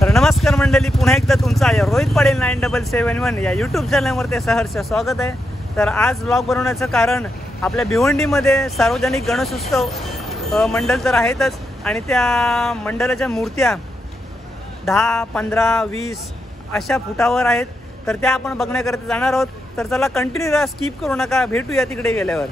तर नमस्कार मंडळी, पुन्हा एकदा तुमचा रोहित पाटील 9771 या यूट्यूब चॅनलवरती सहर्ष स्वागत आहे. तर आज व्लॉग बनवण्याचं कारण आपल्या भिवंडीमध्ये सार्वजनिक गणेशोत्सव मंडळ तर आहेतच आणि त्या मंडळाच्या मूर्त्या 10, 15, 20 अशा फुटावर आहेत. तर त्या आपण बघण्याकरता जाणार आहोत. तर चला कंटिन्यू राहा, स्किप करू नका, भेटूया तिकडे गेल्यावर.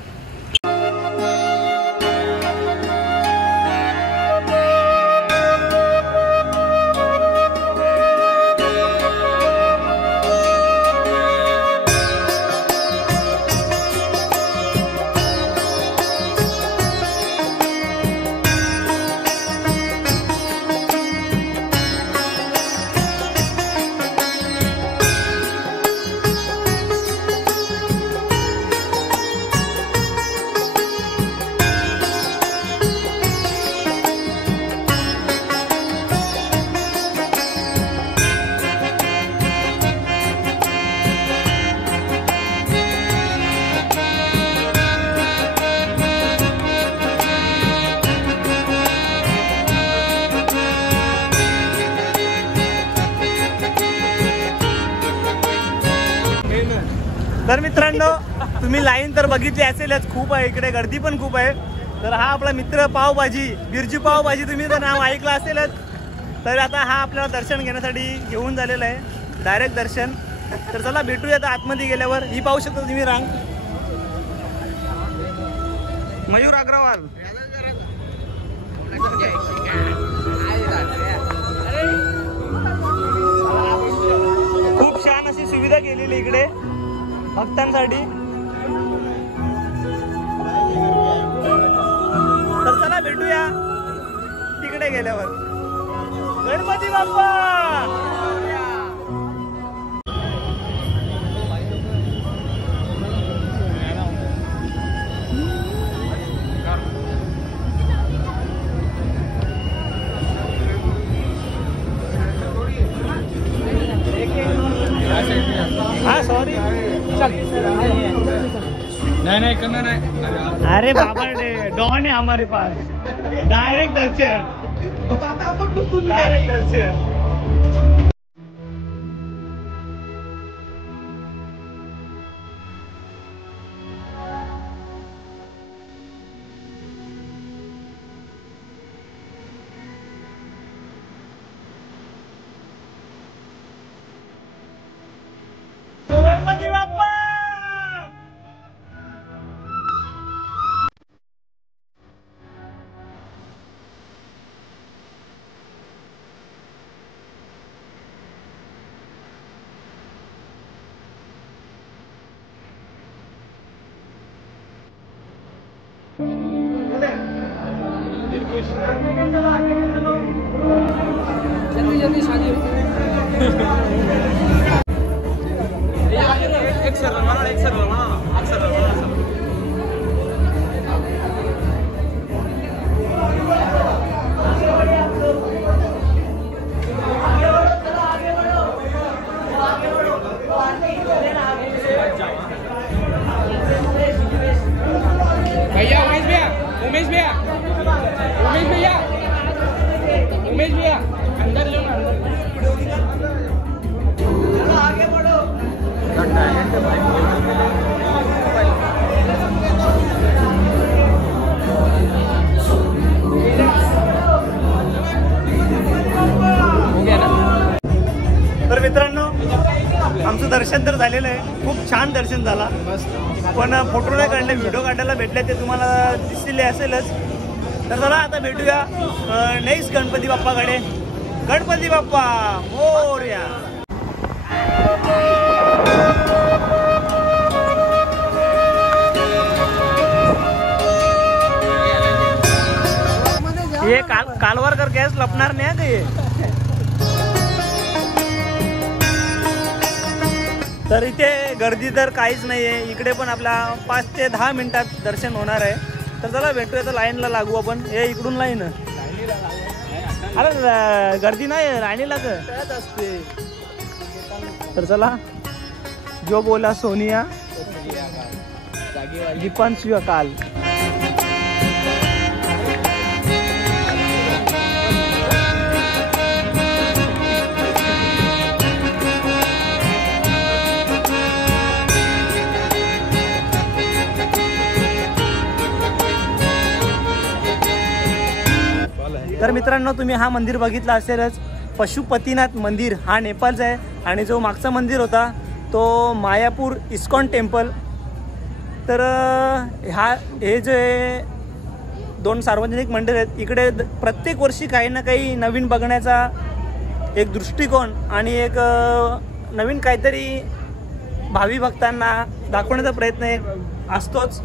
तर मित्रांनो, तुम्ही लाईन तर बघितली असेलच, खूप आहे इकडे, गर्दी पण खूप आहे. तर हा आपला मित्र पावभाजी, बिरजू पावभाजी, तुम्ही तर नाव ऐकलं असेलच. तर आता हा आपल्याला दर्शन घेण्यासाठी घेऊन झालेला आहे, डायरेक्ट दर्शन. तर चला भेटूया आता आतमध्ये गेल्यावर. ही पाहू शकता तुम्ही रांग. मयूर अग्रवाल, खूप छान अशी सुविधा केलेली इकडे भक्तांसाठी. तर चला भेटूया तिकडे गेल्यावर. गणपती बाप्पा. हाँ सॉरी, नहीं करना नहीं. अरे बाबा, डॉन है हमारे पास. डायरेक्ट दर्शन, डायरेक्ट दर्शन. गणपती बाप्पा. जल्दी जल्दी शादी एक सर भैया, उमेश भैया अंदर लो ना. आगे बढ़ो. तर मित्रांनो, आमचं दर्शन तर झालेलं आहे, खूप छान दर्शन झाला. पण फोटो नाही काढले, व्हिडिओ काढायला भेटले, ते तुम्हाला दिसले असेलच. तर चला आता भेटूया नेक्स्ट गणपती बाप्पाकडे. गणपती बाप्पा मोरया. हे कालवर कर गॅस लपणार नाही ते. तर इथे गर्दी तर काहीच नाही आहे. इकडे पण आपला 5 ते 10 मिनिटात दर्शन होणार आहे. तर चला भेटूया, तर लाईनला लागू आपण. हे इकडून लाईन. अरे गर्दी नाही, लाईनीला असते. तर चला, जो बोला सोनिया दीपांशु अकाल. मित्रांनो, तुम्ही हा मंदिर बघितला असेलच, पशुपतीनाथ मंदिर हा नेपाळचा आहे. आणि जो मागचा मंदिर होता तो मायापूर इस्कॉन टेम्पल. तर हे जे 2 सार्वजनिक मंदिर आहेत, इकडे प्रत्येक वर्षी काही ना काही नवीन बघण्याचा एक दृष्टिकोन आणि एक नवीन काहीतरी भावी भक्तांना दाखवण्याचा प्रयत्न असतोच.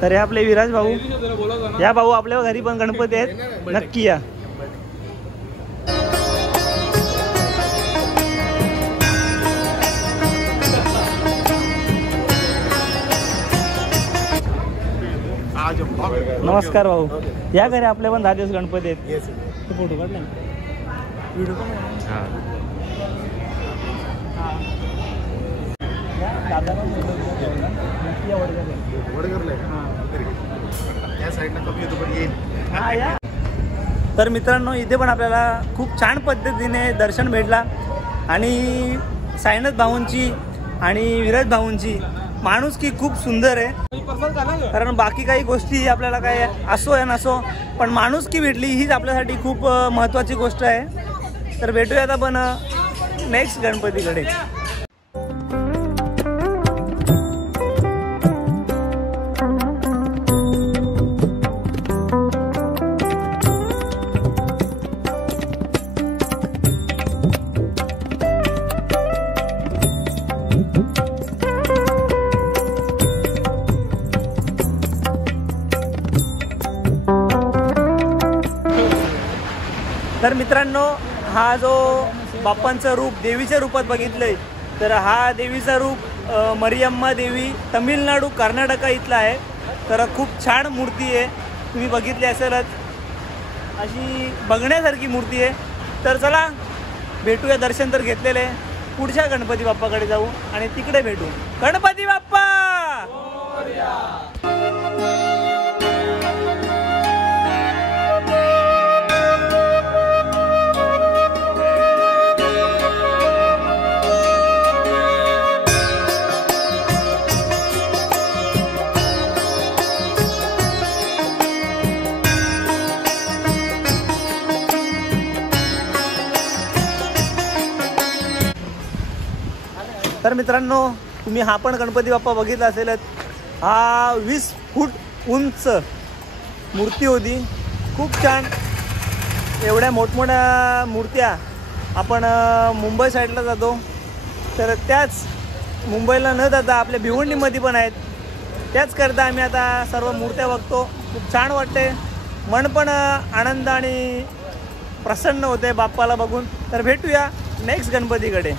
तर हे आपले विराज भाऊ, या भाऊ आपल्या घरी पण गणपती आहेत, नक्की या. नमस्कार भाऊ, या घरी आपल्या पण 10 दिवस गणपती आहेत. फोटो काढला, व्हिडिओ पण तर मित्रांनो, इथे पण आपल्याला खूप छान पद्धतीने दर्शन भेटला. आणि साईनाथ भाऊंची आणि विराज भाऊंची माणुसकी खूप सुंदर आहे. कारण बाकी काही गोष्टी आपल्याला काय असो या नसो, पण माणुसकी भेटली हीच आपल्यासाठी खूप महत्त्वाची गोष्ट आहे. तर भेटूयात आपण नेक्स्ट गणपतीकडे. तर मित्रांनो, हा जो बाप्पांचं रूप देवीच्या रूपात बघितलंय, तर हा देवीचा रूप मरियम्मा देवी तमिळनाडू कर्नाटका इथला आहे. तर खूप छान मूर्ती आहे, तुम्ही बघितली असेलच, अशी बघण्यासारखी मूर्ती आहे. तर चला भेटूया, दर्शन तर घेतलेले, पुढच्या गणपती बाप्पाकडे जाऊ आणि तिकडे भेटू. गणपती बाप्पा. तर मित्रांनो, तुम्ही हा पण गणपती बाप्पा बघितला असेलच. हा 20 फूट उंच मूर्ती होती, खूप छान. एवढ्या मोठमोठ्या मूर्त्या आपण मुंबई साईडला जातो, तर त्याच मुंबईला न जाता आपल्या भिवंडीमध्ये पण आहेत. त्याच करता आम्ही आता सर्व मूर्त्या बघतो, खूप छान वाटते. मन पण आनंद आणि प्रसन्न होते बाप्पाला बघून. तर भेटूया नेक्स्ट गणपतीकडे.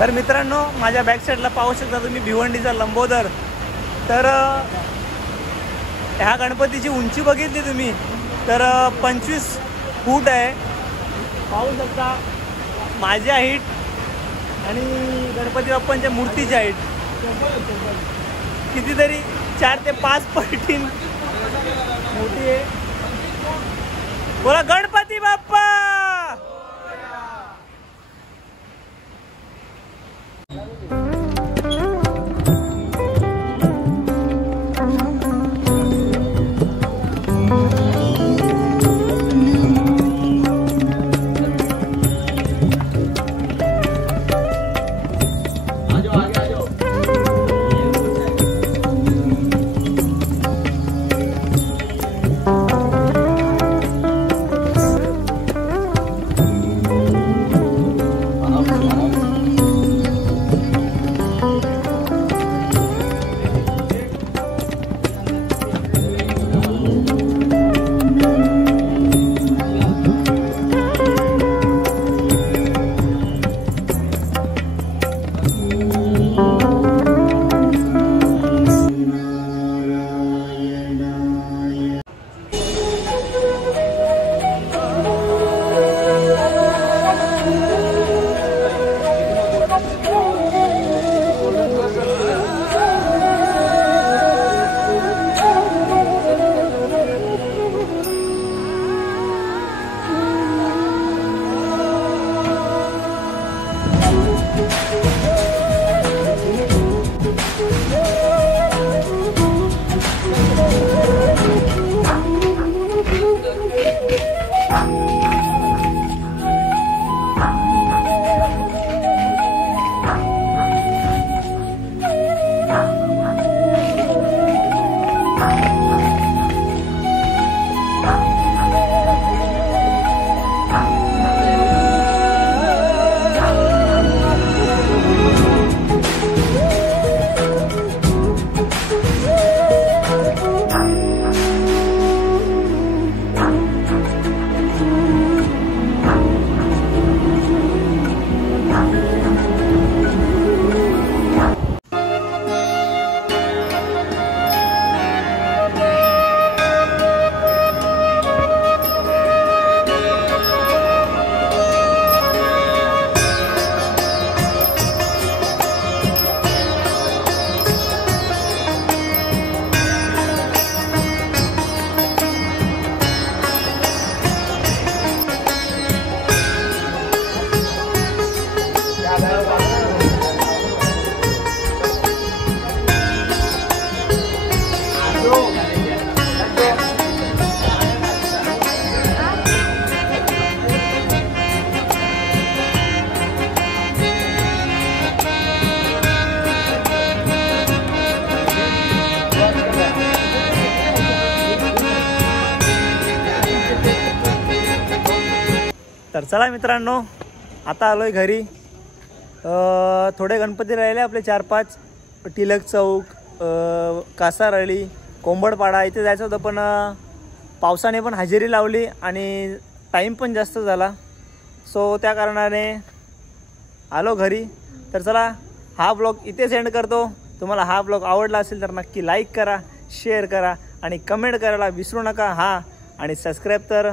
तर मित्रांनो, माझ्या बॅक साईडला पाहू शकता तुम्ही भिवंडीचा लंबोदर. तर ह्या गणपतीची उंची बघितली तुम्ही तर 25 फूट आहे. पाहू शकता माझी हाईट आणि गणपती बाप्पांच्या मूर्तीची हाईट कितीतरी 4 ते 5 पटीन मोठी आहे. बोला गणपती बाप्पा. तर चला मित्रांनो, आता आलो आहे घरी. थोडे गणपती राहिले आपले 4-5. टिळक चौक, कासारळी, कोंबडपाडा इथे जायचं होतं, पण पावसाने पण हजेरी लावली आणि टाईम पण जास्त झाला. सो त्या कारणाने आलो घरी. तर चला हा ब्लॉग इथेच एंड करतो. तुम्हाला हा ब्लॉग आवडला असेल तर नक्की लाईक करा, शेअर करा आणि कमेंट करायला विसरू नका. आणि सबस्क्राईब तर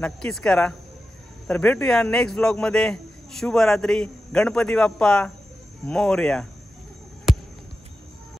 नक्कीच करा. तर भेटूया नेक्स्ट ब्लॉगमध्ये. शुभरात्री. गणपती बाप्पा मोरया.